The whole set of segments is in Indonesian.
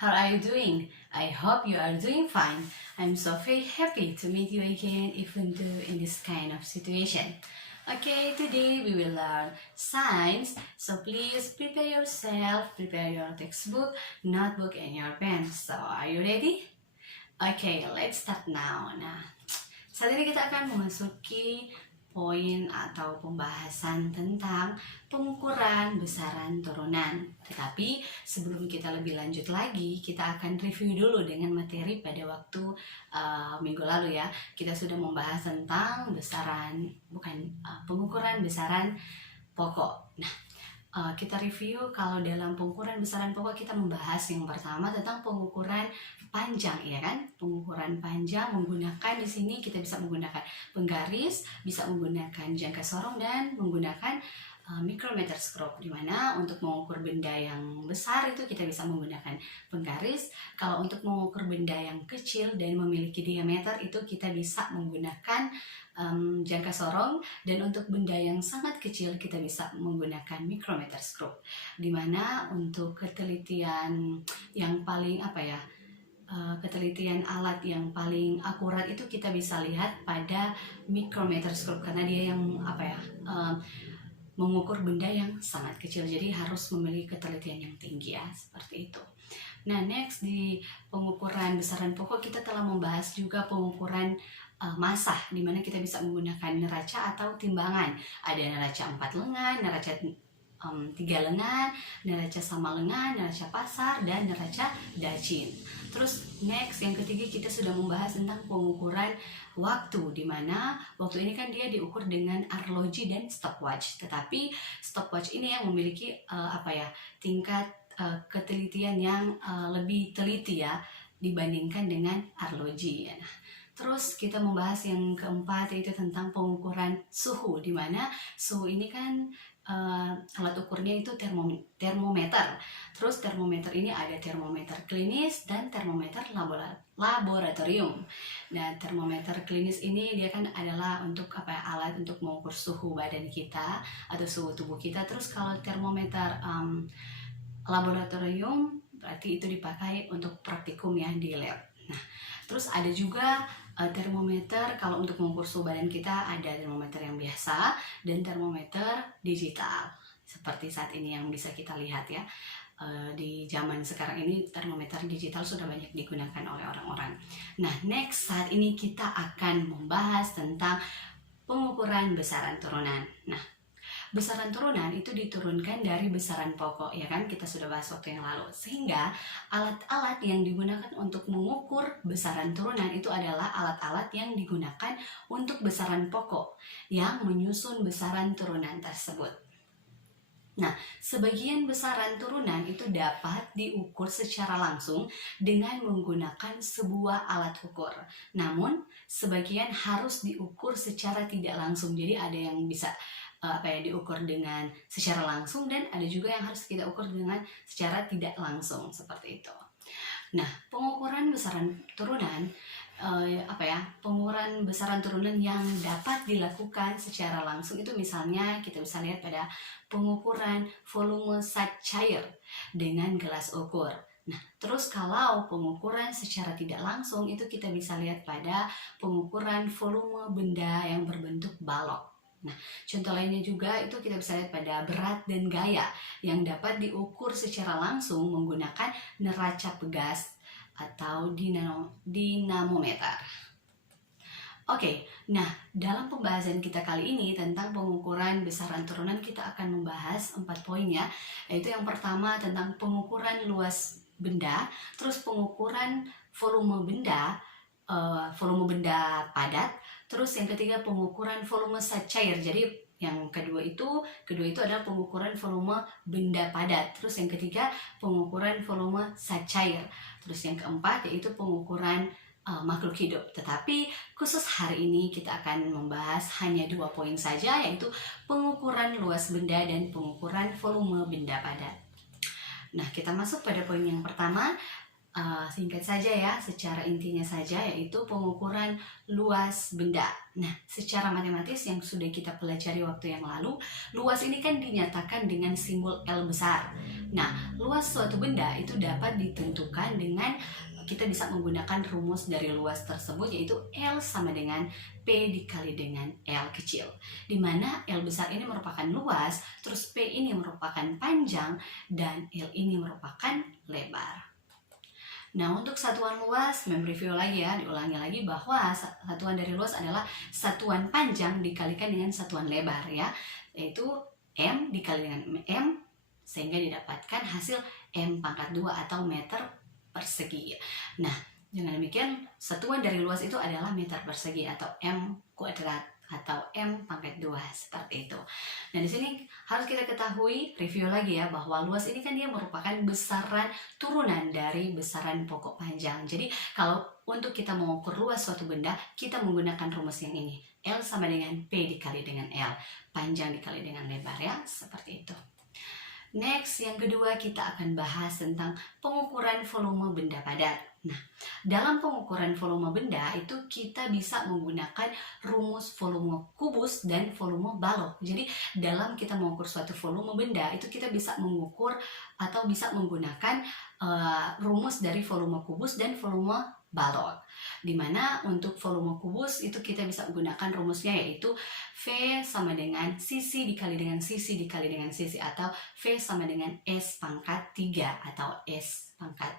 How are you doing? I hope you are doing fine. I'm so very happy to meet you again, even though in this kind of situation. Okay, today we will learn science. So please prepare yourself, prepare your textbook, notebook, and your pen. So are you ready? Okay, let's start now. Nah, saat ini kita akan memasuki poin atau pembahasan tentang pengukuran besaran turunan. Tetapi sebelum kita lebih lanjut lagi, kita akan review dulu dengan materi pada waktu minggu lalu ya. Kita sudah membahas tentang pengukuran besaran pokok. Nah, kita review kalau dalam pengukuran besaran pokok kita membahas yang pertama tentang pengukuran panjang, ya kan? Pengukuran panjang menggunakan di sini kita bisa menggunakan penggaris, bisa menggunakan jangka sorong dan menggunakan micrometer scope, di mana untuk mengukur benda yang besar itu kita bisa menggunakan penggaris. Kalau untuk mengukur benda yang kecil dan memiliki diameter itu kita bisa menggunakan jangka sorong, dan untuk benda yang sangat kecil kita bisa menggunakan micrometer scope, di mana untuk ketelitian yang paling ketelitian alat yang paling akurat itu kita bisa lihat pada micrometer scope, karena dia yang mengukur benda yang sangat kecil, jadi harus memiliki ketelitian yang tinggi ya, seperti itu. Nah, next di pengukuran besaran pokok kita telah membahas juga pengukuran massa, di mana kita bisa menggunakan neraca atau timbangan. Ada neraca 4 lengan, neraca 3 lengan, neraca sama lengan, neraca pasar, dan neraca dacin. Terus next yang ketiga kita sudah membahas tentang pengukuran waktu, di mana waktu ini kan dia diukur dengan arloji dan stopwatch. Tetapi stopwatch ini yang memiliki tingkat ketelitian yang lebih teliti ya dibandingkan dengan arloji. Nah, terus kita membahas yang keempat yaitu tentang pengukuran suhu, di mana suhu ini kan alat ukurnya itu termometer. Terus termometer ini ada termometer klinis dan termometer laboratorium. Nah, termometer klinis ini dia kan adalah untuk alat untuk mengukur suhu badan kita atau suhu tubuh kita. Terus kalau termometer laboratorium berarti itu dipakai untuk praktikum ya di lab. Nah, terus ada juga termometer kalau untuk mengukur suhu badan kita, ada termometer yang biasa dan termometer digital seperti saat ini yang bisa kita lihat ya. Di zaman sekarang ini termometer digital sudah banyak digunakan oleh orang-orang. Nah, next saat ini kita akan membahas tentang pengukuran besaran turunan. Nah, besaran turunan itu diturunkan dari besaran pokok, ya kan? Kita sudah bahas waktu yang lalu. Sehingga alat-alat yang digunakan untuk mengukur besaran turunan itu adalah alat-alat yang digunakan untuk besaran pokok yang menyusun besaran turunan tersebut. Nah, sebagian besaran turunan itu dapat diukur secara langsung dengan menggunakan sebuah alat ukur. Namun, sebagian harus diukur secara tidak langsung. Jadi ada yang bisa diukur dengan secara langsung, dan ada juga yang harus kita ukur dengan secara tidak langsung, seperti itu. Nah, pengukuran besaran turunan pengukuran besaran turunan yang dapat dilakukan secara langsung itu misalnya kita bisa lihat pada pengukuran volume zat cair dengan gelas ukur. Nah, terus kalau pengukuran secara tidak langsung itu kita bisa lihat pada pengukuran volume benda yang berbentuk balok. Nah, contoh lainnya juga itu kita bisa lihat pada berat dan gaya yang dapat diukur secara langsung menggunakan neraca pegas atau dinamometer. Oke, nah dalam pembahasan kita kali ini tentang pengukuran besaran turunan kita akan membahas 4 poin ya, yaitu yang pertama tentang pengukuran luas benda, terus pengukuran volume benda padat, terus yang ketiga pengukuran volume zat cair. Jadi yang kedua itu adalah pengukuran volume benda padat. Terus yang ketiga pengukuran volume zat cair. Terus yang keempat yaitu pengukuran makhluk hidup. Tetapi khusus hari ini kita akan membahas hanya 2 poin saja, yaitu pengukuran luas benda dan pengukuran volume benda padat. Nah, kita masuk pada poin yang pertama. Singkat saja ya, secara intinya saja, yaitu pengukuran luas benda. Nah, secara matematis yang sudah kita pelajari waktu yang lalu, luas ini kan dinyatakan dengan simbol L besar. Nah, luas suatu benda itu dapat ditentukan kita bisa menggunakan rumus dari luas tersebut, yaitu L sama dengan P dikali dengan L kecil, di mana L besar ini merupakan luas, terus P ini merupakan panjang, dan L ini merupakan lebar. Nah, untuk satuan luas, mereview lagi ya, diulangi lagi bahwa satuan dari luas adalah satuan panjang dikalikan dengan satuan lebar ya, yaitu M dikali dengan M, sehingga didapatkan hasil M pangkat 2 atau meter persegi. Nah, dengan demikian satuan dari luas itu adalah meter persegi atau M kuadrat atau M pangkat 2 seperti itu. Nah, di sini harus kita ketahui, review lagi ya, bahwa luas ini kan dia merupakan besaran turunan dari besaran pokok panjang. Jadi kalau untuk kita mengukur luas suatu benda, kita menggunakan rumus yang ini. L sama dengan P dikali dengan L, panjang dikali dengan lebar ya, seperti itu. Next, yang kedua kita akan bahas tentang pengukuran volume benda padat. Nah, dalam pengukuran volume benda itu kita bisa menggunakan rumus volume kubus dan volume balok. Jadi dalam kita mengukur suatu volume benda itu kita bisa mengukur atau bisa menggunakan rumus dari volume kubus dan volume balok. Dimana untuk volume kubus itu kita bisa menggunakan rumusnya, yaitu V sama dengan sisi dikali dengan sisi dikali dengan sisi, atau V sama dengan S pangkat 3 atau S pangkat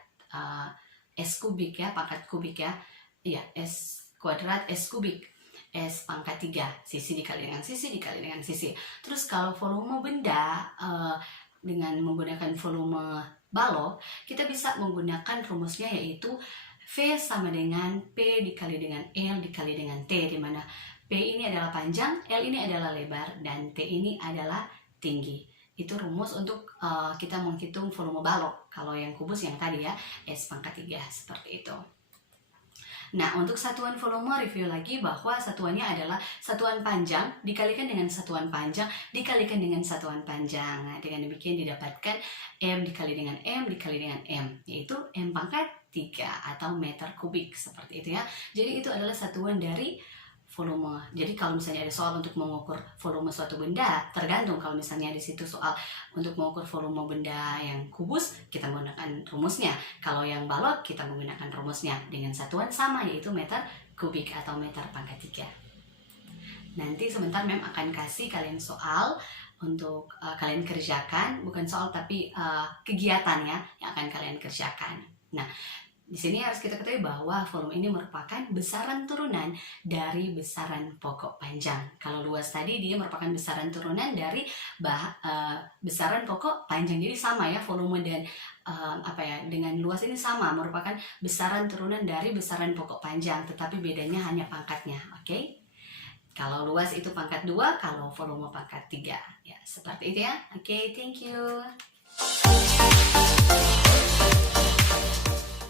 S kubik ya, pangkat kubik ya. Iya, S kuadrat S kubik. S pangkat 3, sisi dikali dengan sisi dikali dengan sisi. Terus kalau volume benda dengan menggunakan volume balok, kita bisa menggunakan rumusnya, yaitu V sama dengan P dikali dengan L dikali dengan T, di mana P ini adalah panjang, L ini adalah lebar, dan T ini adalah tinggi. Itu rumus untuk kita menghitung volume balok. Kalau yang kubus yang tadi ya, S pangkat 3, seperti itu. Nah, untuk satuan volume, review lagi bahwa satuannya adalah satuan panjang dikalikan dengan satuan panjang dikalikan dengan satuan panjang. Nah, dengan demikian didapatkan M dikali dengan M dikali dengan M, yaitu M pangkat 3 atau meter kubik, seperti itu ya. Jadi itu adalah satuan dari volume. Jadi kalau misalnya ada soal untuk mengukur volume suatu benda, tergantung. Kalau misalnya di situ soal untuk mengukur volume benda yang kubus, kita menggunakan rumusnya. Kalau yang balok, kita menggunakan rumusnya dengan satuan sama, yaitu meter kubik atau meter pangkat 3. Nanti sebentar Mem akan kasih kalian soal untuk kalian kerjakan, bukan soal tapi kegiatan ya yang akan kalian kerjakan. Nah, di sini harus kita ketahui bahwa volume ini merupakan besaran turunan dari besaran pokok panjang. Kalau luas tadi dia merupakan besaran turunan dari besaran pokok panjang. Jadi sama ya, volume dan dengan luas ini sama, merupakan besaran turunan dari besaran pokok panjang, tetapi bedanya hanya pangkatnya. Oke? Kalau luas itu pangkat 2, kalau volume pangkat 3. Ya, seperti itu ya. Oke, thank you.